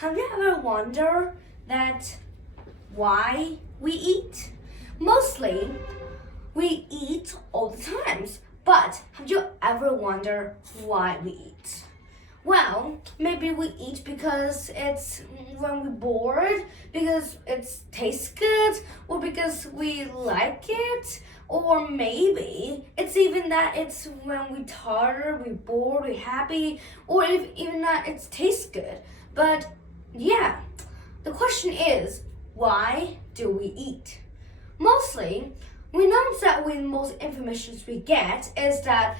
Have you ever wondered that why we eat? Mostly, we eat all the times, but have you ever wondered why we eat? Well, maybe we eat because it's when we're bored, because it tastes good, or because we like it, or maybe it's even that it's when we're tired, we're bored, we're happy, or if even that it tastes good. But yeah, the question is, why do we eat? Mostly, we know that with most information we get is that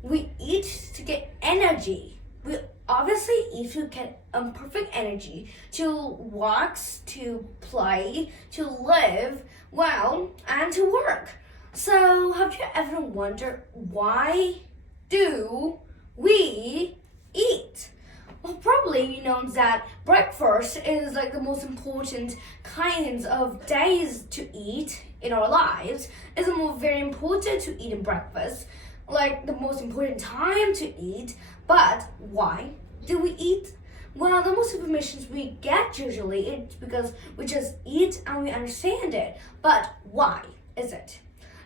we eat to get energy. We obviously eat to get perfect energy to walk, to play, to live, well, and to work. So, have you ever wondered why do we eat? Well, probably you know that breakfast is like the most important kinds of days to eat in our lives. It's very important to eat in breakfast, like the most important time to eat. But why do we eat? Well, the most information we get usually it's because we just eat and we understand it. But why is it?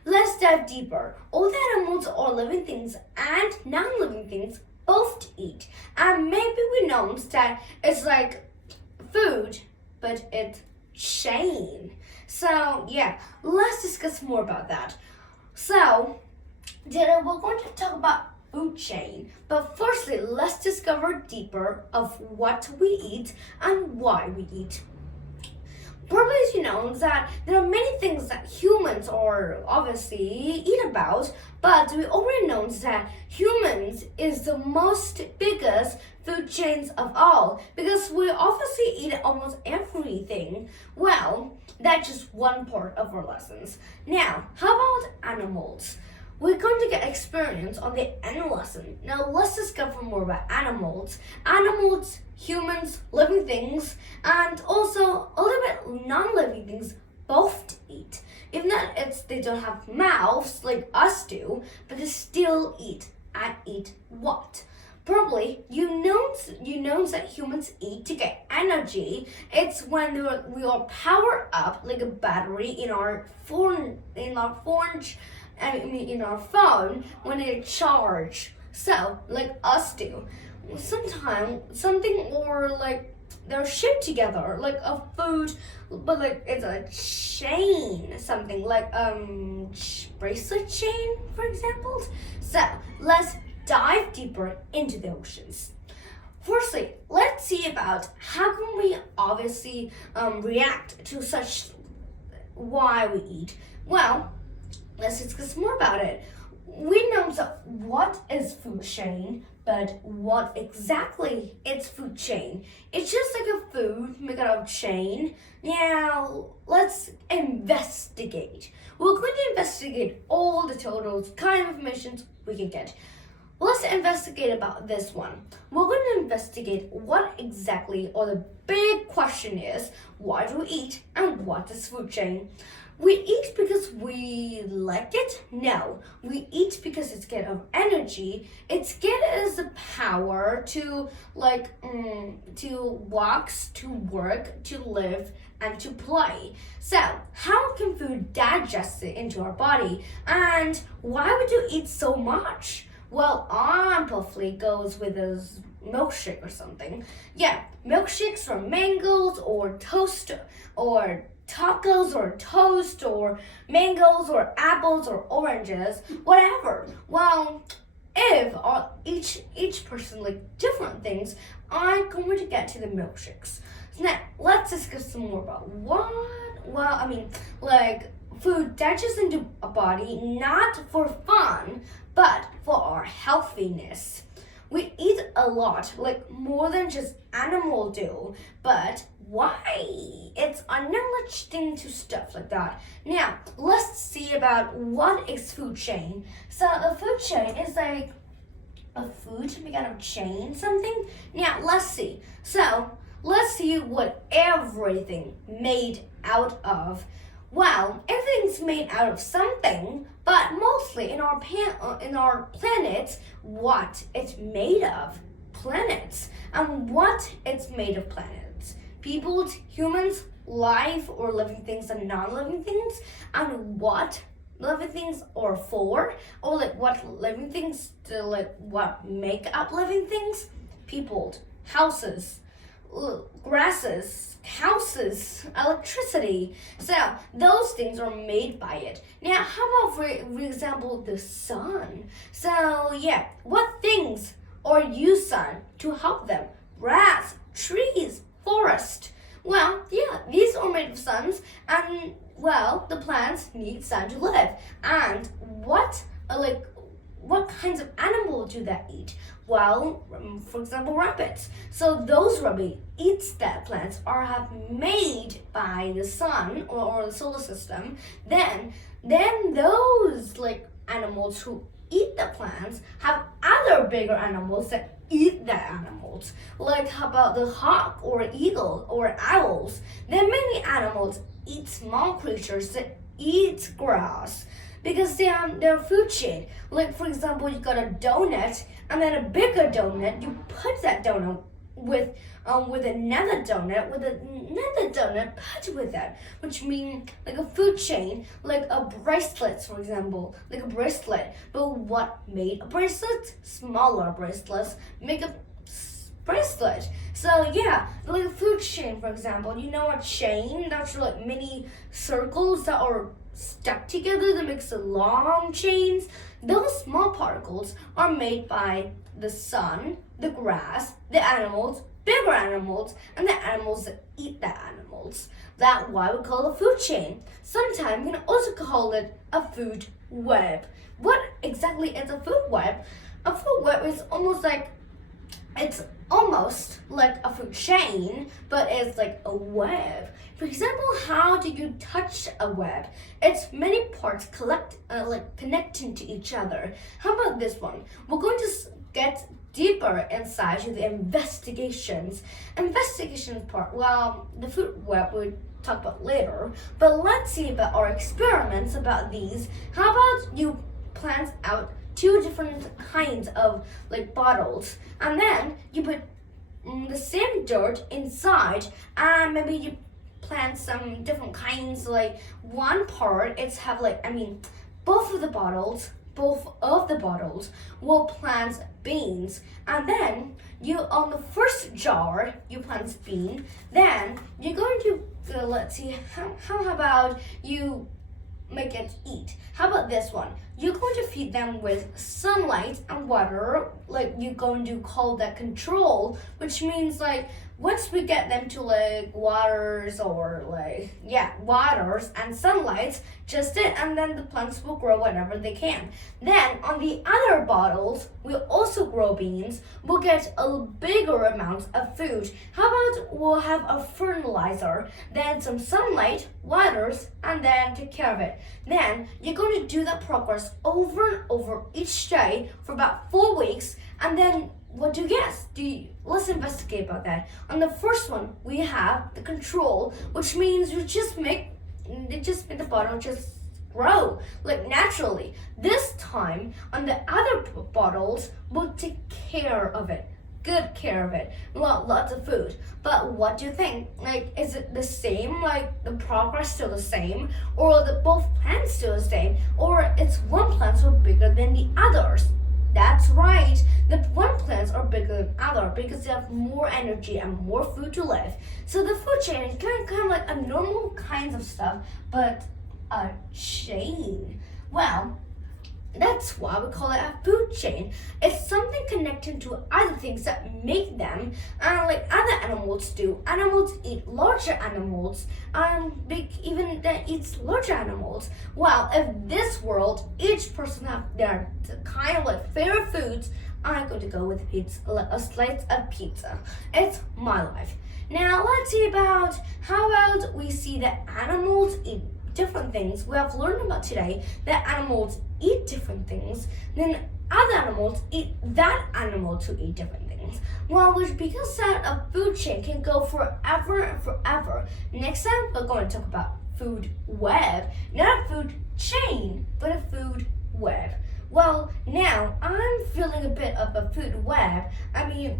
Let's dive deeper. All the animals are living things and non-living things both eat. And maybe we know that it's like food, but it's chain. So yeah, let's discuss more about that. So today we're going to talk about food chain. But firstly, let's discover deeper of what we eat and why we eat. Probably you know that there are many things that humans are obviously eat about, but we already know that humans is the most biggest food chains of all because we obviously eat almost everything. Well, that's just one part of our lessons. Now, how about animals? We're going to get experience on the animal lesson. Now let's discover more about animals. Animals, humans, living things, and also a little bit non-living things both eat. Even though they don't have mouths like us do, but they still eat. And eat what? Probably you know that humans eat to get energy. It's when we are powered up like a battery in our phone in our phone when they charge. So, like us do. Sometimes something or like they're shipped together, like a food, but like it's a chain, something like bracelet chain, for example. So, let's dive deeper into the oceans. Firstly, let's see about how can we obviously react to such why we eat. Well, let's discuss more about it. We know that what is food chain, but what exactly is food chain? It's just like a food made out of chain. Now, let's investigate. We're going to investigate all the total kind of information we can get. Let's investigate about this one. We're going to investigate what exactly, or the big question is, why do we eat and what is food chain? We eat because we like it? No. We eat because it's get us energy. It's get us the power to to walk, to work, to live, and to play. So, how can food digest it into our body? And why would you eat so much? Well, probably goes with a milkshake or something. Yeah, milkshakes or mangoes or toast or tacos or toast or mangoes or apples or oranges, whatever. Well, if each person like different things, I'm going to get to the milkshakes. So now let's discuss some more about what. Well, I mean, like food digests into a body not for fun, but for our healthiness. We eat a lot, like more than just animals do, but why? It's a knowledge thing to stuff like that. Now, let's see about what is food chain. So the food chain is like a food made out of chain something. Now, let's see. So, let's see what everything made out of. Well, everything's made out of something, but mostly in our planet, what it's made of. planets and what it's made of planets. People, humans, life or living things and non-living things, and what living things are for, or like what living things to like what make up living things. People, houses, grasses, houses, electricity. So those things are made by it. Now, how about for example the sun? So yeah, what things are use sun to help them? Grass, trees, forest. Well, yeah, these are made of suns, and well, the plants need sun to live. And what kinds of animals do they eat? Well, for example, rabbits. So those rabbits eat that plants are have made by the sun or the solar system. Then those like animals who eat the plants have other bigger animals that eat the animals. Like how about the hawk or eagle or owls? There are many animals eat small creatures that eat grass because they're food chain. Like for example, you got a donut and then a bigger donut. You put that donut with another donut put with that, which means like a food chain, like a bracelet, for example, like a bracelet. But what made a bracelet? Smaller bracelets make a bracelet. So yeah, like a food chain, for example. You know, a chain that's like many circles that are stuck together that makes a long chains. Those small particles are made by the sun, the grass, the animals, bigger animals, and the animals that eat the animals. That's why we call it a food chain. Sometimes we can also call it a food web. What exactly is a food web? A food web is almost like a food chain, but it's like a web. For example, how do you touch a web? It's many parts connecting to each other. How about this one? We're going to get deeper inside to the investigations. Investigation part, well, the food web we'll talk about later, but let's see about our experiments about these. How about you plant out 2 different kinds of like bottles, and then you put the same dirt inside, and maybe you plant some different kinds. Like one part, both of the bottles will plant beans, and then you on the first jar you plant bean. Then you're going to let's see how about you make it eat. How about this one? You're going to feed them with sunlight and water, like you're going to call that control, which means like once we get them to like waters and sunlight, just it, and then the plants will grow whatever they can. Then on the other bottles, we'll also grow beans. We'll get a bigger amount of food. How about we'll have a fertilizer, then some sunlight, waters, and then take care of it. Then you're going to do that progress over and over each day for about 4 weeks, and then what do you guess? Let's investigate about that. On the first one, we have the control, which means you just make the bottle just grow like naturally. This time, on the other bottles, we'll take care of it. Good care of it. Lots of food. But what do you think? Like, is it the same? Like, the progress still the same? Or the both plants still the same? Or it's one plant so bigger than the others? That's right. The one plants are bigger than other because they have more energy and more food to live. So the food chain is kind of like a normal kinds of stuff, but a chain. Well, that's why we call it a food chain. It's something connected to other things that make them, like other animals do. Animals eat larger animals, even that eats larger animals. Well, if this world, each person have their kind of like favorite foods, I'm going to go with pizza, a slice of pizza. It's my life. Now let's see about how about we see that animals eat different things. We have learned about today that animals eat different things, then other animals eat that animal to eat different things. Well, because that a food chain can go forever and forever. Next time we're going to talk about food web, not a food chain, but a food web. Well, now I'm feeling a bit of a food web. I need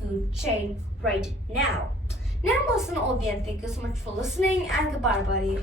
food chain right now. Now, most and all, thank you so much for listening, and goodbye, buddy.